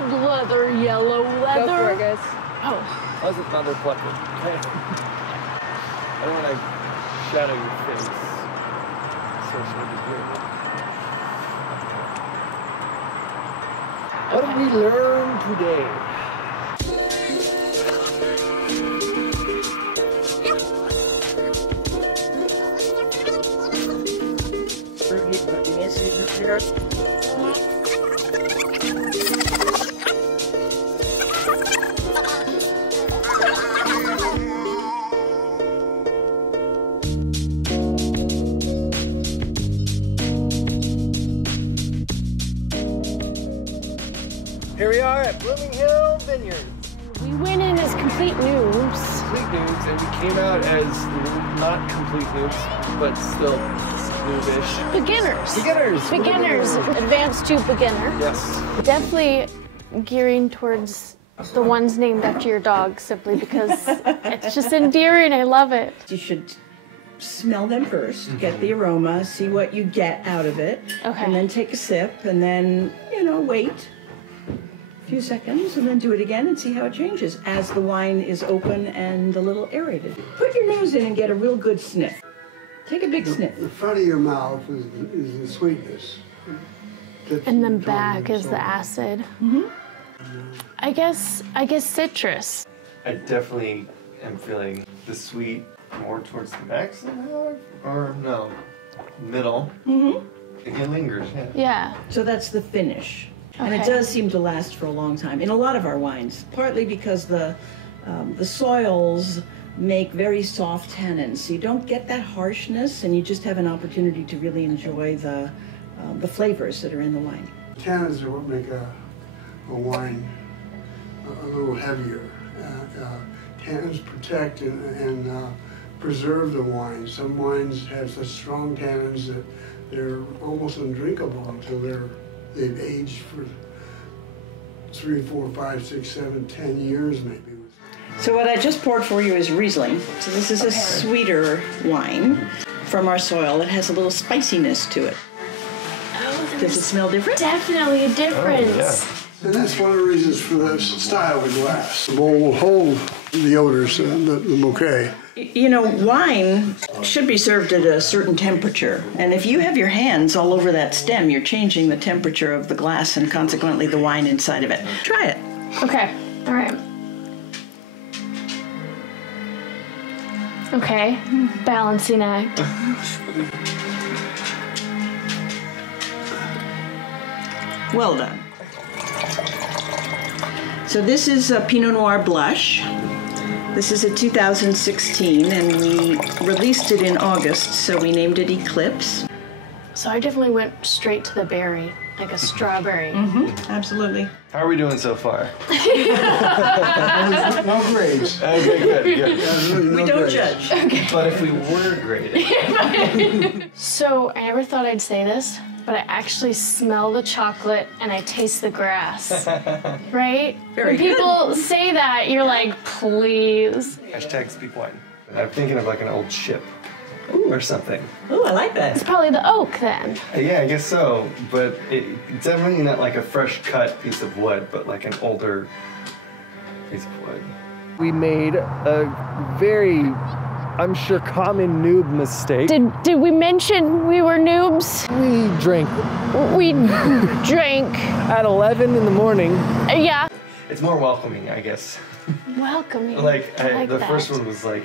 red leather, yellow leather. Go for it, guys. Oh. How's it leather plucker? Okay. I don't want to shadow your face. Social degree. What did we learn today? Here we are at Vineyards. We went in as complete noobs. Complete noobs, and we came out as not complete noobs, but still noobish. Beginners. Beginners. Advanced to beginner. Yes. Definitely gearing towards the ones named after your dog, simply because it's just endearing. I love it. You should smell them first, get the aroma, see what you get out of it, and then take a sip, and then, you know, wait a few seconds, and then do it again and see how it changes as the wine is open and a little aerated. Put your nose in and get a real good sniff. Take a big sniff. The front of your mouth is the sweetness. And then back is the acid. I guess citrus. I definitely am feeling the sweet more towards the back somehow, or no, middle. It lingers, yeah. Yeah. So that's the finish. And it does seem to last for a long time in a lot of our wines, partly because the soils make very soft tannins, so you don't get that harshness, and you just have an opportunity to really enjoy the flavors that are in the wine. Tannins are what make a wine a little heavier. Tannins protect and preserve the wine. Some wines have such strong tannins that they're almost undrinkable until they've aged for 3, 4, 5, 6, 7, 10 years maybe. So what I just poured for you is Riesling. So this is a sweeter wine from our soil. It has a little spiciness to it. Does it smell different? Definitely a difference. Oh, yeah. And that's one of the reasons for the style of the glass. The bowl will hold the odors and the bouquet. You know, wine should be served at a certain temperature. And if you have your hands all over that stem, you're changing the temperature of the glass and consequently the wine inside of it. Try it. Okay. All right. Okay. Balancing act. Well done. So this is a Pinot Noir Blush. This is a 2016, and we released it in August, so we named it Eclipse. So I definitely went straight to the berry, like a strawberry. Absolutely. How are we doing so far? No grades. Okay, good. Really We no don't grades. judge. But if we were graded, So I never thought I'd say this, but I actually smell the chocolate and I taste the grass. Right? Very when people say that, you're like, please. hashtag speak wine. I'm thinking of like an old ship or something. Ooh, I like that. It's probably the oak then. Yeah, I guess so. But it's definitely not like a fresh cut piece of wood, but like an older piece of wood. We made a very, I'm sure, common noob mistake. Did we mention we were noobs? We drank We drank. at 11 in the morning. Yeah. It's more welcoming, I guess. Welcoming. Like, I like the that. first one was like,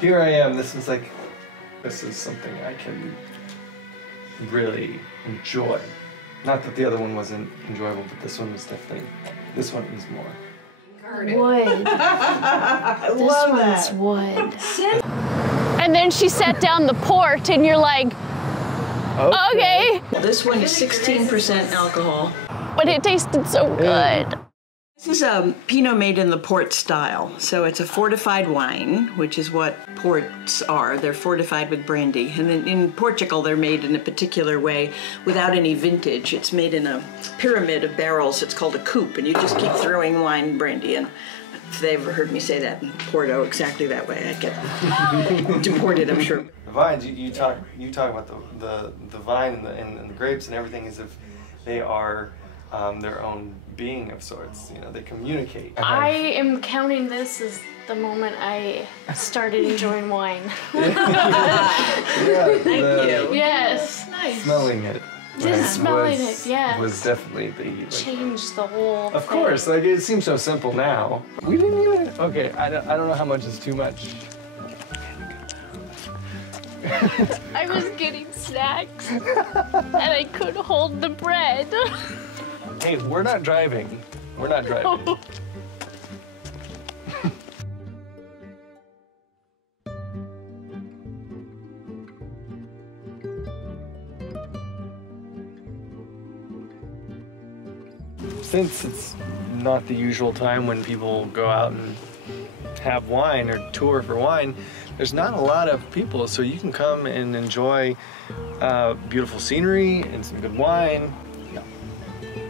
here I am. This was like, this is something I can really enjoy. Not that the other one wasn't enjoyable, but this one was definitely, this one is more. Wood. I This love one's that. wood. And then she set down the port, and you're like, okay. This one is 16% alcohol. But it tasted so good. This is a Pinot made in the port style. So it's a fortified wine, which is what ports are. They're fortified with brandy. And then in Portugal, they're made in a particular way without any vintage. It's made in a pyramid of barrels. It's called a coupe, and you just keep throwing wine and brandy in. If they ever heard me say that in Porto exactly that way, I'd get deported, I'm sure. The vines, you talk about the vine and the grapes and everything as if they are their own being of sorts. You know, they communicate. I am counting this as the moment I started enjoying wine. Yeah, Thank you. Yes. Nice. smelling it. Just smelling it, yeah. Was definitely the Changed the whole Of thing. course, like it seems so simple now. We didn't even. Okay, I don't know how much is too much. I was getting snacks and I couldn't hold the bread. Hey, we're not driving. We're not driving. Since it's not the usual time when people go out and have wine or tour for wine, there's not a lot of people, so you can come and enjoy beautiful scenery and some good wine.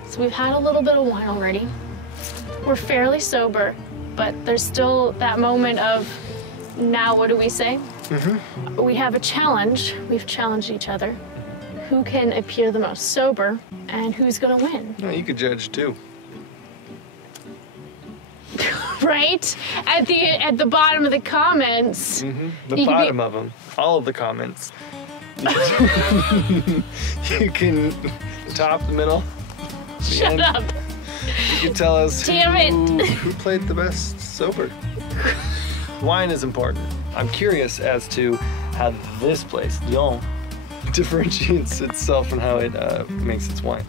So we've had a little bit of wine already. We're fairly sober, but there's still that moment of, now what do we say? Mm-hmm. We have a challenge. We've challenged each other. Who can appear the most sober and who's gonna win? No, you could judge too. Right? At the bottom of the comments. Mm-hmm. The bottom of them, all of the comments. You can top, the middle, the Shut end. up. You can tell us Damn who played the best sober. Wine is important. I'm curious as to how this place, Dion, differentiates itself and how it makes its wine.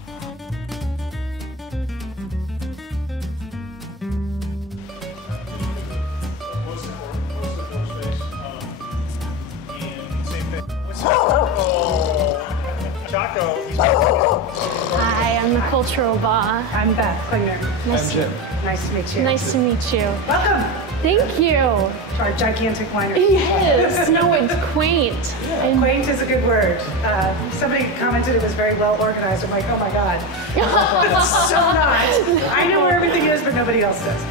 Hi, I'm Nicole Trova. I'm Beth Klingner. I'm Jim. Nice to meet you. Nice to meet you. Welcome Thank you. to our gigantic winery. Yes, no, it's quaint. And Quaint is a good word. Somebody commented it was very well organized. I'm like, oh my God. It's so not. I know where everything is, but nobody else does.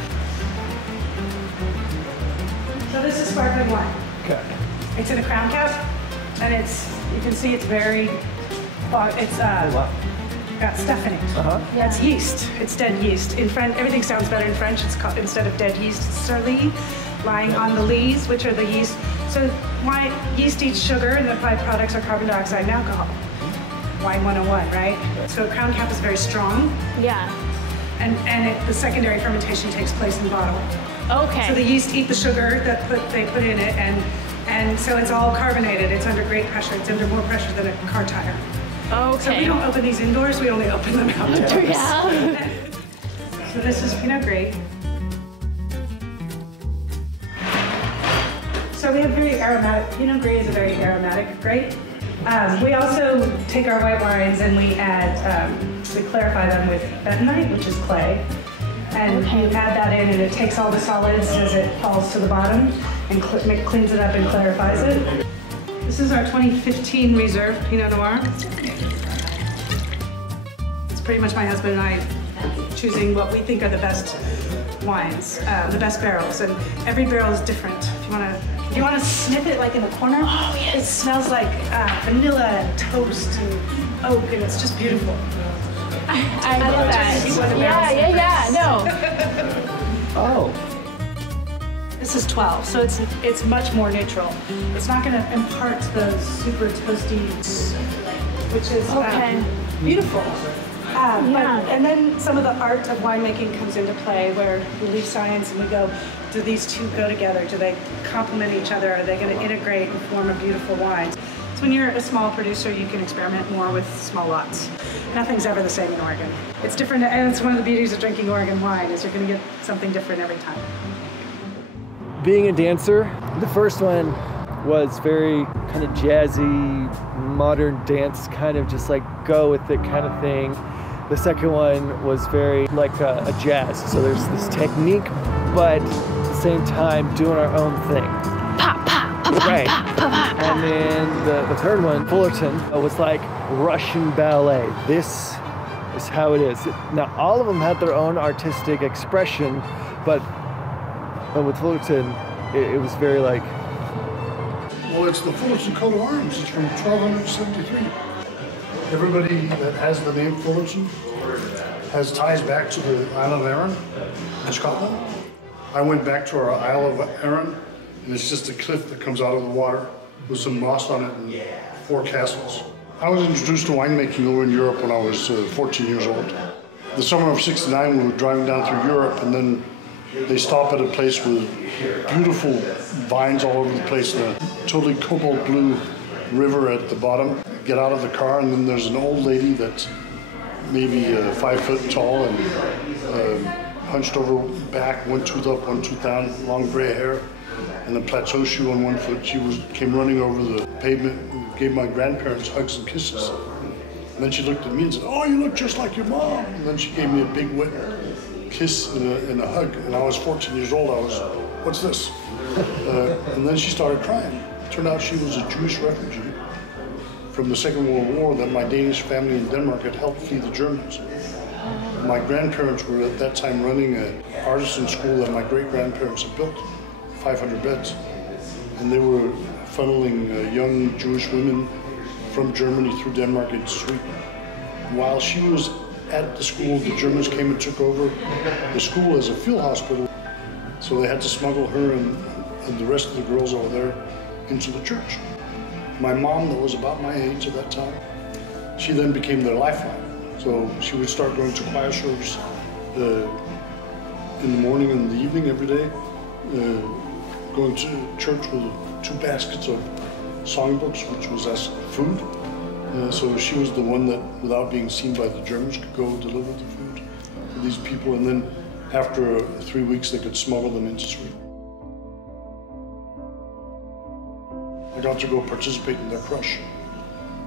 So this is sparkling wine. Okay. It's in a crown cap, and you can see it's very, got stuff in it. Uh-huh. That's yeast. It's dead yeast. In French, everything sounds better in French. It's called, instead of dead yeast, it's S0E, lying on the lees, which are the yeast. So why yeast eats sugar, and the byproducts are carbon dioxide and alcohol. Wine 101, right? So a crown cap is very strong, yeah. and the secondary fermentation takes place in the bottle. Okay. So the yeast eat the sugar that they put in it, and so it's all carbonated. It's under great pressure. It's under more pressure than a car tire. Okay. So we don't open these indoors, we only open them outdoors. Yeah. So this is Pinot Gris. So we have very aromatic, Pinot Gris is a very aromatic grape. We also take our white wines and we clarify them with bentonite, which is clay. And you add that in and it takes all the solids as it falls to the bottom and cleans it up and clarifies it. This is our 2015 Reserve Pinot Noir. It's pretty much my husband and I choosing what we think are the best wines, the best barrels, and every barrel is different. If you want to sniff it like in the corner, it smells like vanilla and toast and oak, and it's just beautiful. I love that. Yeah, no. Oh. This is 12, so it's much more neutral. It's not going to impart those super toasty, which is beautiful. And then some of the art of winemaking comes into play, where we leave science and we go, do these two go together? Do they complement each other? Are they going to integrate and form a beautiful wine? So when you're a small producer, you can experiment more with small lots. Nothing's ever the same in Oregon. It's different, and it's one of the beauties of drinking Oregon wine, is you're going to get something different every time. Being a dancer, the first one was very kind of jazzy, modern dance, kind of just like go with it kind of thing. The second one was very like a jazz. So there's this technique, but at the same time doing our own thing. Pop, pop, pop, Right. pop, pop, pop, pop. And then the third one, Fullerton, was like Russian ballet. This is how it is. Now, all of them had their own artistic expression, but with Fullerton, it was very like... Well, it's the Fullerton coat of arms. It's from 1273. Everybody that has the name Fullerton has ties back to the Isle of Arran in Scotland. I went back to our Isle of Arran, and it's just a cliff that comes out of the water with some moss on it and 4 castles. I was introduced to winemaking over in Europe when I was 14 years old. The summer of '69, we were driving down through Europe, and then they stop at a place with beautiful vines all over the place, and a totally cobalt blue river at the bottom. Get out of the car, and then there's an old lady that's maybe 5 foot tall and hunched over back, one tooth up, one tooth down, long gray hair, and a plateau shoe on one foot. She came running over the pavement and gave my grandparents hugs and kisses. And then she looked at me and said, "Oh, you look just like your mom." And then she gave me a big wet kiss and a hug. And I was 14 years old. I was, "What's this?" And then she started crying. It turned out she was a Jewish refugee from the Second World War that my Danish family in Denmark had helped flee the Germans. My grandparents were at that time running an artisan school that my great-grandparents had built, 500 beds. And they were funneling young Jewish women from Germany through Denmark into Sweden. While she was at the school, the Germans came and took over the school as a field hospital. So they had to smuggle her and the rest of the girls over there into the church. My mom, that was about my age at that time, she then became their lifeline. So she would start going to choir service in the morning and the evening every day, going to church with 2 baskets of songbooks, which was as food. So she was the one that, without being seen by the Germans, could go deliver the food to these people. And then after 3 weeks, they could smuggle them into Sweden. I got to go participate in their crush.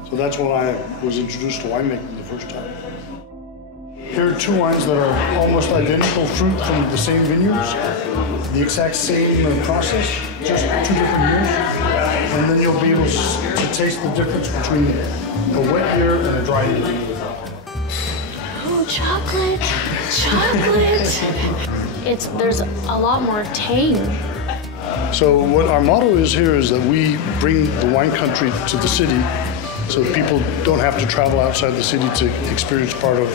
So that's when I was introduced to winemaking the first time. Here are 2 wines that are almost identical fruit from the same vineyards, the exact same process, just 2 different years. And then you'll be able to taste the difference between a wet year and a dry year. Oh, chocolate, chocolate. There's a lot more tang. So what our motto is here is that we bring the wine country to the city, so people don't have to travel outside the city to experience part of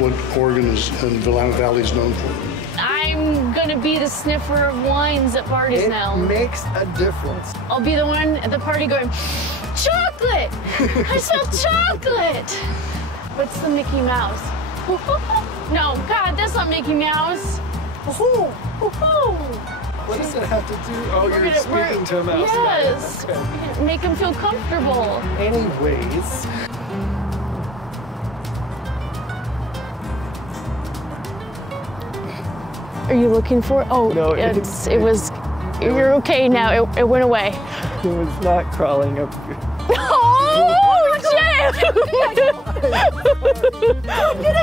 what Oregon and Willamette Valley is known for. I'm gonna be the sniffer of wines at parties now. It makes a difference. I'll be the one at the party going, chocolate! I smell chocolate! What's the Mickey Mouse? No, God, that's not Mickey Mouse. What does it have to do? Oh, you're speaking to a mouse. Yes. Okay. Make him feel comfortable. Anyways. Are you looking for? Oh, no, it was. You're okay now. It went away. It was not crawling up. Oh, Jim! How can I